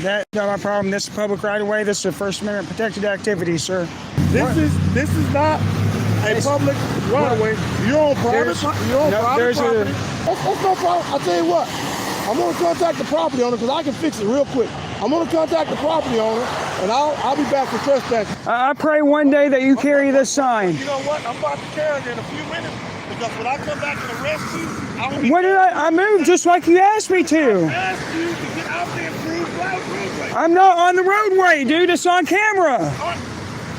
That's not my problem. This is public right of way. This is a First Amendment protected activity, sir. This is not a public right of way. You're on private property. That's no problem. I'll tell you what. I'm gonna contact the property owner because I can fix it real quick. I'm gonna contact the property owner and I'll be back for trespassing. I pray one day that you carry this sign. You know what? I'm about to carry it in a few minutes because when I come back and arrest you, I will be. What did I moved just like you asked me to. I asked you to get out there and prove roadway. I'm not on the roadway, dude. It's on camera.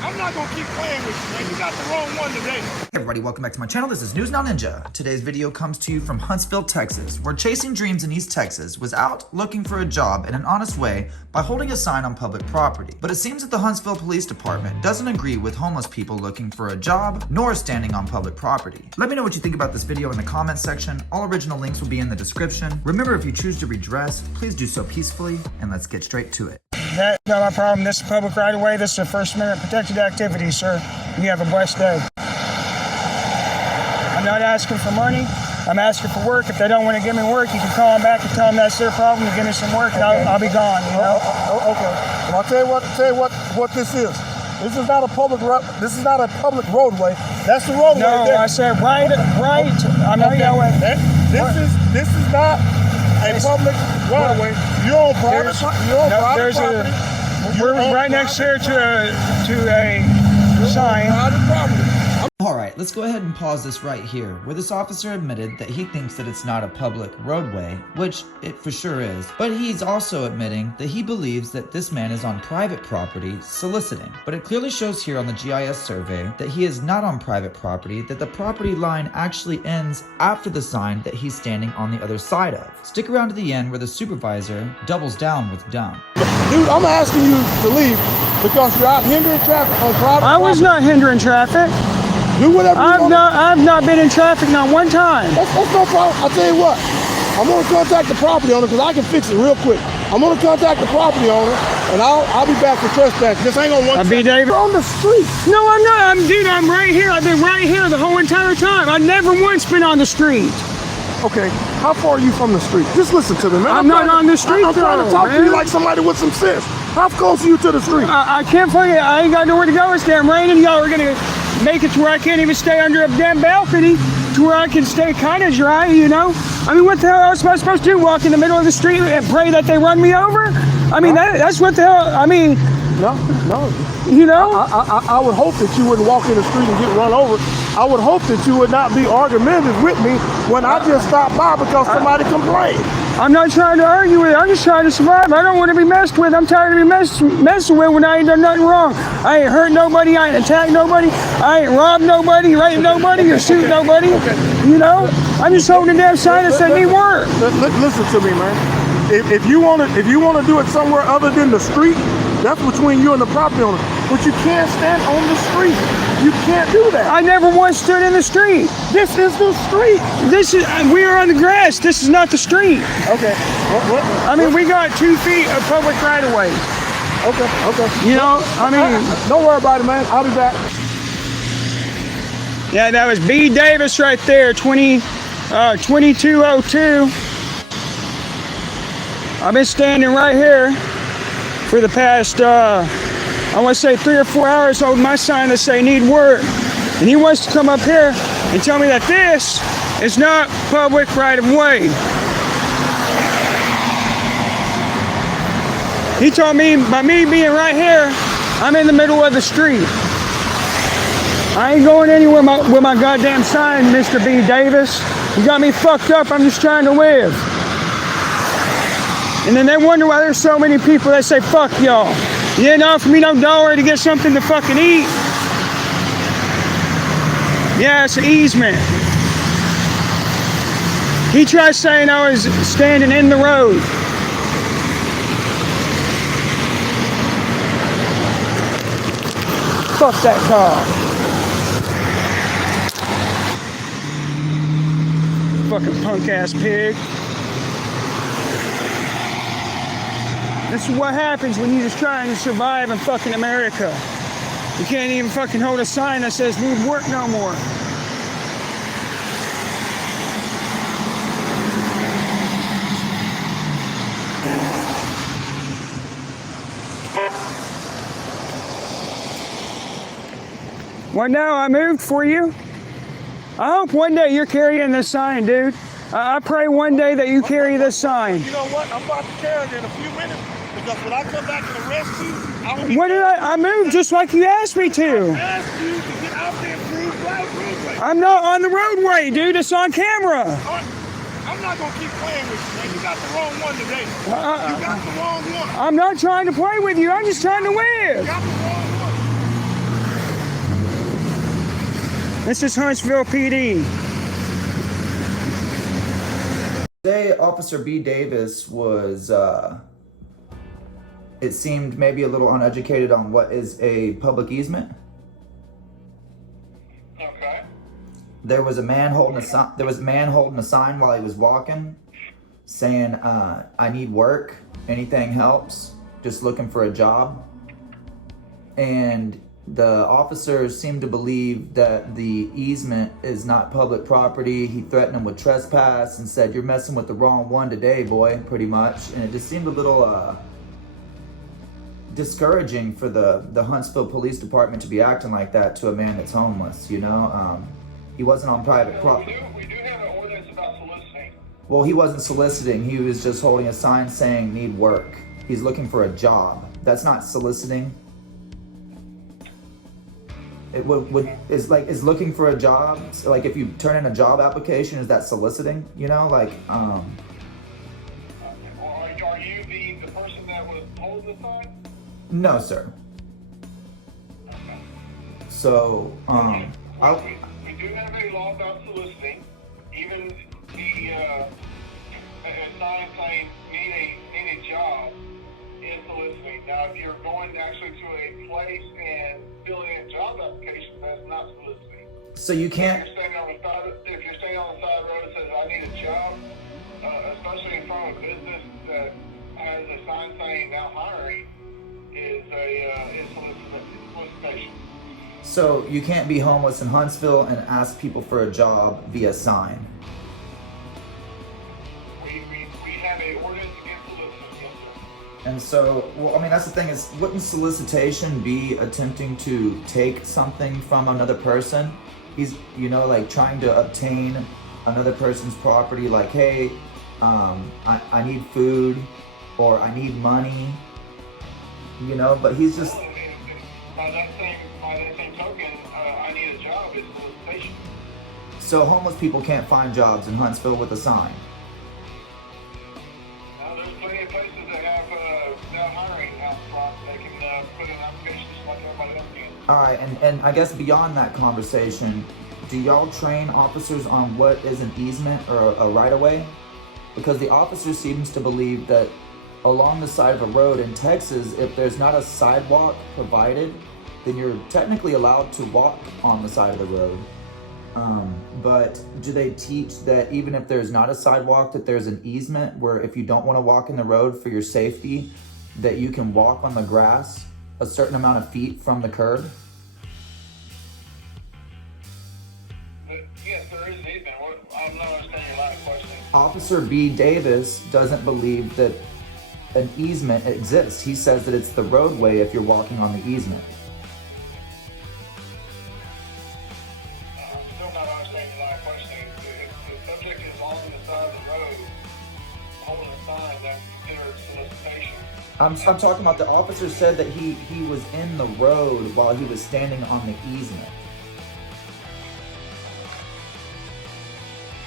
I'm not gonna keep playing with you, man. You got the wrong one today. Hey everybody, welcome back to my channel. This is News Now Ninja. Today's video comes to you from Huntsville, Texas, where Chasing Dreams in East Texas was out looking for a job in an honest way by holding a sign on public property. But it seems that the Huntsville Police Department doesn't agree with homeless people looking for a job, nor standing on public property. Let me know what you think about this video in the comments section. All original links will be in the description. Remember, if you choose to redress, please do so peacefully, and let's get straight to it. That's not my problem. This is public right of way. This is a First Amendment protected activity, sir. You have a blessed day. I'm not asking for money. I'm asking for work. If they don't want to give me work, you can call them back and tell them that's their problem and give me some work, and I'll be gone. You know? Okay. Well, I'll tell you what this is. This is not a public roadway. That's the roadway. No, there. I said right. I'm not yelling. This is not a public roadway. You're on private property. We're right next here to a sign. Private property. Alright, let's go ahead and pause this right here, where this officer admitted that he thinks that it's not a public roadway, which it for sure is, but he's also admitting that he believes that this man is on private property soliciting. But it clearly shows here on the GIS survey that he is not on private property, that the property line actually ends after the sign that he's standing on the other side of. Stick around to the end where the supervisor doubles down with dumb. Dude, I'm asking you to leave because you're out hindering traffic on private property. I was not hindering traffic. Do whatever you want. I've not been in traffic not one time. That's no problem. I'll tell you what. I'm going to contact the property owner because I can fix it real quick. I'm going to contact the property owner and I'll be back for trespassing. Just hang on one second. David. On the street. No, I'm not. I'm right here. I've been right here the whole entire time. I've never once been on the street. Okay, how far are you from the street? Just listen to me, man. I'm not on the street. I'm trying to talk to you like somebody with some sense. How close are you to the street? I can't find it. I ain't got nowhere to go. It's damn raining. Y'all are gonna make it to where I can't even stay under a damn balcony, to where I can stay kind of dry, you know? I mean, what the hell else am I supposed to do? Walk in the middle of the street and pray that they run me over? I mean, that's what the hell. I mean. No. You know? I would hope that you wouldn't walk in the street and get run over. I would hope that you would not be argumentative with me when I just stopped by because somebody complained. I'm not trying to argue with you. I'm just trying to survive. I don't want to be messed with. I'm tired of being messing with when I ain't done nothing wrong. I ain't hurt nobody. I ain't attacked nobody. I ain't robbed nobody, raped nobody, or shoot nobody. You know? I'm just holding a damn sign that said need work. Listen to me, man. If you want to do it somewhere other than the street, that's between you and the property owner. But you can't stand on the street. You can't do that. I never once stood in the street. This is the street. We are on the grass. This is not the street. Okay. I mean, we got 2 feet of public right of way. Okay. You know, I mean. Don't worry about it, man. I'll be back. Yeah, that was B. Davis right there, 2202. I've been standing right here for the past, I want to say 3 or 4 hours holding my sign that say need work. And he wants to come up here and tell me that this is not public right of way. He told me by me being right here, I'm in the middle of the street. I ain't going anywhere with my goddamn sign, Mr. B. Davis. You got me fucked up. I'm just trying to live. And then they wonder why there's so many people that say, fuck y'all. You didn't offer me no dollar to get something to fucking eat. Yeah, it's an easement. He tried saying I was standing in the road. Fuck that car. Fucking punk ass pig. This is what happens when you're just trying to survive in fucking America. You can't even fucking hold a sign that says need work no more. Well, no, I moved for you. I hope one day you're carrying this sign, dude. I pray one day that you carry this sign. You know what? I'm about to carry it in a few minutes because when I come back and arrest you, I moved just like you asked me to. I asked you to get out the improved roadway. I'm not on the roadway, dude. It's on camera. I'm not going to keep playing with you, man. You got the wrong one today. You got the wrong one. I'm not trying to play with you. I'm just trying to live. You got the wrong one. This is Huntsville PD. Today, Officer B. Davis was, it seemed maybe a little uneducated on what is a public easement. Okay. There was a man holding a sign. There was a man holding a sign while he was walking, saying, "I need work. Anything helps. Just looking for a job." And the officers seemed to believe that the easement is not public property. He threatened him with trespass and said, "You're messing with the wrong one today, boy," pretty much. And it just seemed a little discouraging for the Huntsville Police Department to be acting like that to a man that's homeless, you know? He wasn't on private property. We do have an ordinance about soliciting. Well, he wasn't soliciting. He was just holding a sign saying, "Need work." He's looking for a job. That's not soliciting. It is looking for a job. So like if you turn in a job application, is that soliciting? You know, like Are you the person that was holding the sign? No, sir. Okay. So We do have a law about soliciting. Even the sign saying need a job is soliciting. Now, if you're going actually to a place and filling in a job application, that's not soliciting. So you can't. If you're standing on the side of the road and says, "I need a job," especially in front of a business that has a sign saying "now hiring," is solicitation. So you can't be homeless in Huntsville and ask people for a job via sign. We have a ordinance against soliciting, yes, sir. And so, well, I mean, that's the thing is, wouldn't solicitation be attempting to take something from another person? He's, you know, like trying to obtain another person's property, like, "Hey, I need food," or "I need money," you know, but he's just... By that same token, "I need a job" is solicitation. So homeless people can't find jobs in Huntsville with a sign. Now, there's plenty of places that have now hiring out front. They can put in applications just like everybody else can. All right, and I guess beyond that conversation, do y'all train officers on what is an easement or a right-of-way? Because the officer seems to believe that along the side of a road in Texas, if there's not a sidewalk provided, then you're technically allowed to walk on the side of the road. But do they teach that even if there's not a sidewalk, that there's an easement where if you don't want to walk in the road for your safety, that you can walk on the grass a certain amount of feet from the curb? Yes, there is an easement. I'm not understanding your line of questioning. Officer B. Davis doesn't believe that an easement exists. He says that it's the roadway if you're walking on the easement. I'm still not understanding your line of questioning. If the subject is on the side of the road, holding a sign, that's considered solicitation. I'm talking about the officer said that he was in the road while he was standing on the easement.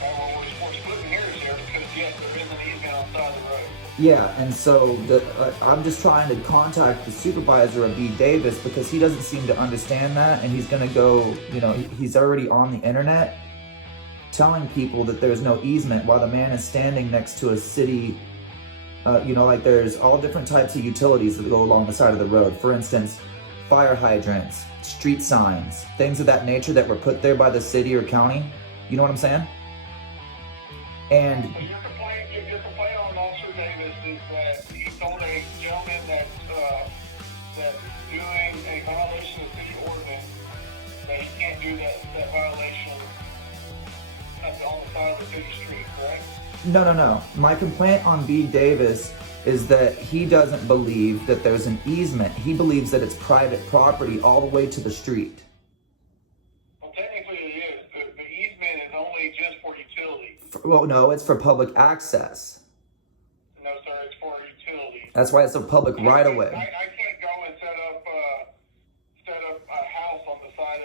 Well, we're splitting hairs here because, yes, there is an easement on the side of the road. Yeah, and so I'm just trying to contact the supervisor of B. Davis because he doesn't seem to understand that, and he's going to go, you know, he's already on the internet telling people that there's no easement while the man is standing next to a city, you know, like there's all different types of utilities that go along the side of the road. For instance, fire hydrants, street signs, things of that nature that were put there by the city or county. You know what I'm saying? And Your complaint on Officer Davis is that he told a gentleman that doing a violation of city ordinance, that he can't do that violation on the side of the city street, correct? No. My complaint on B. Davis is that he doesn't believe that there's an easement. He believes that it's private property all the way to the street. well, no, it's for public access. No, sir, it's for utilities. That's why it's a public right of way. I can't go and set up a house on the side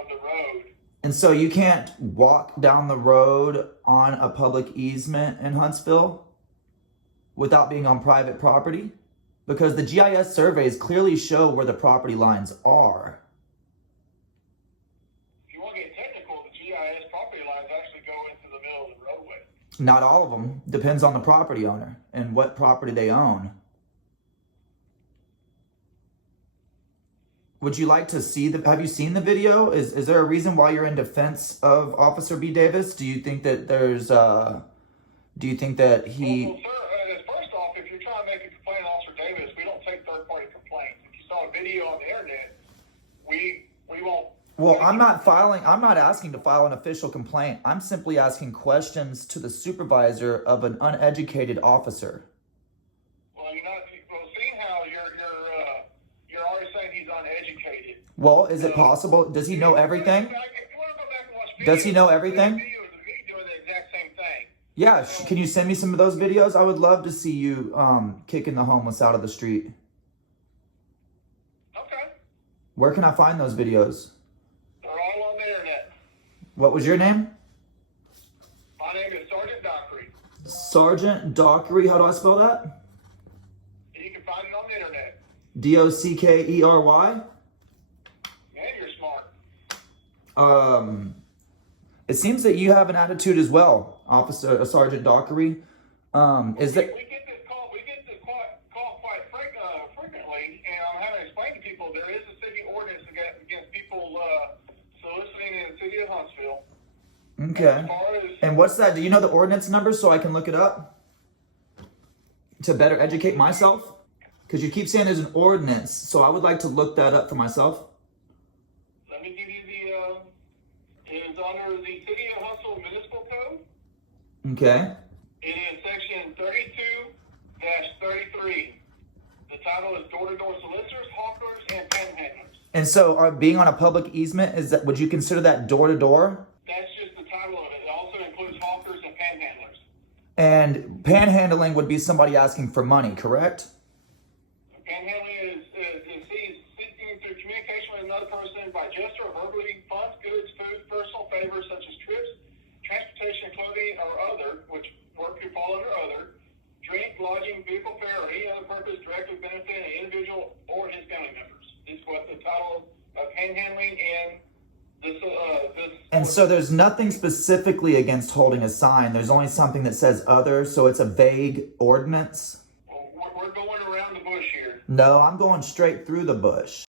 of the road. And so you can't walk down the road on a public easement in Huntsville without being on private property? Because the GIS surveys clearly show where the property lines are. If you want to get technical, the GIS property lines actually go into the middle of the roadway. Not all of them. Depends on the property owner and what property they own. Would you like to see have you seen the video? Is there a reason why you're in defense of Officer B. Davis? Do you think that there's, do you think that he... Well, sir, first off, if you're trying to make a complaint, Officer Davis, we don't take third-party complaints. If you saw a video on the internet, we won't... Well, I'm not asking to file an official complaint. I'm simply asking questions to the supervisor of an uneducated officer. Well, seeing how you're already saying he's uneducated. Well, is it possible? Does he know everything? If you want to go back and watch videos, Does he know everything? videos of me doing the exact same thing. Yeah, can you send me some of those videos? I would love to see you kicking the homeless out of the street. Okay. Where can I find those videos? They're all on the internet. What was your name? My name is Sergeant Dockery. Sergeant Dockery. How do I spell that? You can find it on the internet. Dockery? Man, you're smart. It seems that you have an attitude as well, Sergeant Dockery. Is that... We get this call quite frequently, and I'm having to explain to people there is a city ordinance against people soliciting in the city of Huntsville. Okay. And what's that? Do you know the ordinance number so I can look it up to better educate myself? Because you keep saying there's an ordinance, so I would like to look that up for myself. Let me give you it is under the City of Huntsville Municipal Code. Okay. It is section 32-33. The title is door-to-door solicitors, hawkers, and panhandlers. And so being on a public easement, would you consider that door-to-door? That's just the title of it. It also includes hawkers and panhandlers. And panhandling would be somebody asking for money, correct? Panhandling is seeking through communication with another person by gesture or verbally funds, goods, food, personal favors such as trips, transportation, clothing, or other, which work could fall under other, drink, lodging, vehicle fare, or any other purpose directly benefiting an individual or his family members. This is what the title of panhandling and this. And so there's nothing specifically against holding a sign. There's only something that says other, so it's a vague ordinance. We're going around the bush here. No, I'm going straight through the bush.